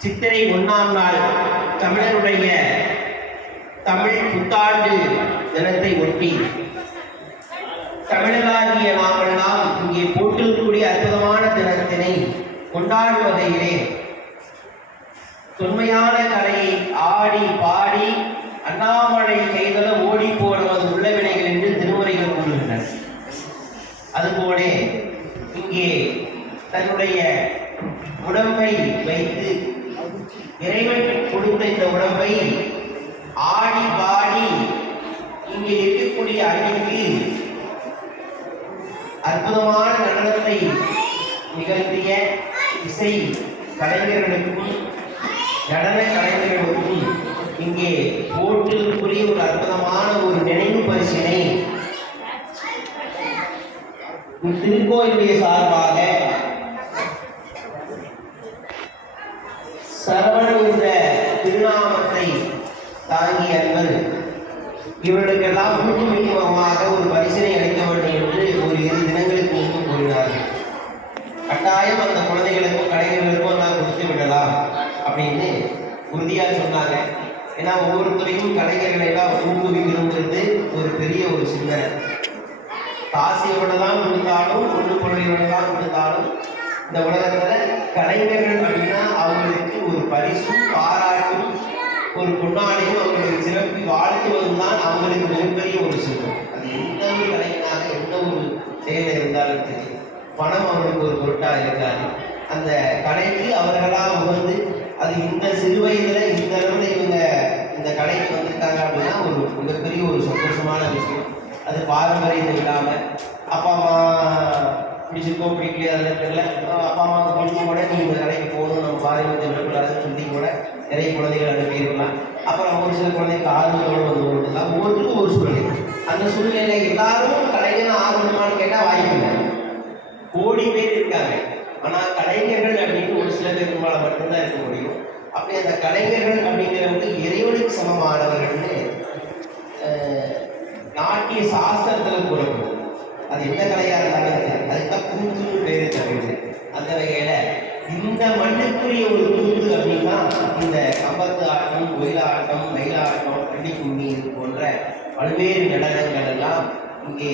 சித்திரை 1ஆம் நாள் தமிழருடைய தமிழ் புத்தாண்டு தினத்தை ஒட்டி தமிழராகிய நாமெல்லாம் இங்கே போட்டிருக்கக்கூடிய அற்புதமான தினத்தினை கொண்டாடும் வகையிலே தொன்மையான கலையை ஆடி பாடி அண்ணாமலை கைதல ஓடி போடுவது உள்ள வினைகள் என்று திருமுறைகள் கூறுகின்றன. அதுபோல இங்கே தன்னுடைய உடம்பை வைத்து இறைவன் கொடுத்த இந்த உடம்பை ஆடி பாடி இங்கே இருக்கக்கூடிய அன்னைக்கு அற்புதமான நடனத்தை நிகழ்த்திய இசை கலைஞர்களுக்கும் நடன கலைஞர்களுக்கும் இங்கே போட்டிற்குரிய ஒரு அற்புதமான ஒரு நினைவு பரிசினை திருக்கோயிலுடைய சார்பாக சரவணன் என்ற திருநாமத்தை தாங்கிய அன்பர் இவர்களுக்கெல்லாம் ஊக்குவிக்கமாக ஒரு பரிசினை அளிக்க வேண்டும் என்று ஒரு 2 தினங்களுக்கு முன்பு கூறினார்கள். கட்டாயம் அந்த குழந்தைகளுக்கும் கலைஞர்களுக்கும் நான் கொடுத்து விடலாம் அப்படின்னு உறுதியாக சொன்னாங்க. ஏன்னா ஒவ்வொருத்தரையும் கலைஞர்களை எல்லாம் ஊக்குவிக்கணுங்கிறது ஒரு பெரிய ஒரு சிந்தனை. காசு எவ்வளவுதான் கொடுத்தாலும் ஒன்று பொருள் எவ்வளவுதான் கொடுத்தாலும் இந்த உலகத்துல கலைஞர்கள் அப்படின்னா அவங்களுக்கு ஒரு பரிசும் பாராட்டும் ஒரு பொன்னாடையும் அவங்களுக்கு சிறப்பி வாழ்த்துவதும் தான் அவங்களுக்கு மிகப்பெரிய ஒரு சிறப்பு. அது எந்த ஒரு கலைஞனாக எந்த ஒரு செயல் இருந்தாலும் சரி, பணம் அவங்களுக்கு ஒரு பொருட்டாக இருக்காது. அந்த கலைக்கு அவர்களாக உணர்ந்து அது இந்த சிறு வயதுல இந்த அளவுல இவங்க இந்த கலைக்கு வந்திருக்காங்க அப்படின்னா ஒரு மிகப்பெரிய ஒரு சந்தோஷமான விஷயம். அது பாரம்பரியம் இல்லாமல் அப்பா அம்மா பிடிச்சிருக்கோ பிடிக்கலையே அதில் தெரியல, அப்பா அம்மாவுக்கு பிடிச்சி கூட நீ இந்த கலைக்கு போகணும், நம்ம பாரம்பரியத்தை விடக்கூடாதுன்னு சொல்லி கூட நிறைய குழந்தைகள் அனுப்பியிருக்கலாம். அப்புறம் ஒரு சில குழந்தைக்கு ஆர்வத்தோடு வந்து கொடுக்கலாம். ஒவ்வொருத்தருக்கும் ஒரு சூழ்நிலை. அந்த சூழ்நிலை எல்லாரும் கலைஞர் ஆர்வமானு கேட்டால் வாய்ப்பு இல்லை. கோடி பேர் இருக்காங்க. ஆனால் கலைஞர்கள் அப்படின்னு ஒரு சில பேருக்கு மேலே மட்டும்தான் இருக்க முடியும். அப்படி அந்த கலைஞர்கள் அப்படிங்கிறவங்க இறைவனுக்கு சமமானவர்கள்னு நாட்டிய சாஸ்திரத்தில் கூறப்படுது. அது எந்த கலையாக இருந்தாலும் அதுதான் கூத்து பேரு தமிழ். அந்த வகையில் இந்த மண்ணுக்குரிய ஒரு கூத்து அப்படின்னா இந்த கம்பத்து ஆட்டம், ஒயிலாட்டம், மயிலாட்டம், பள்ளிக்கும்மி இது போன்ற பல்வேறு நடனங்கள் எல்லாம் இங்கே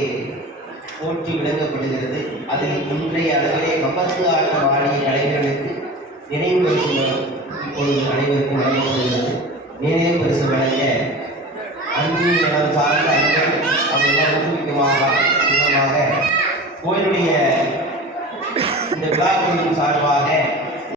போற்றி விளங்கப்படுகிறது. அதில் இன்றைய அளவிலே கம்பத்து ஆட்டம் ஆடிய கலைஞர்களுக்கு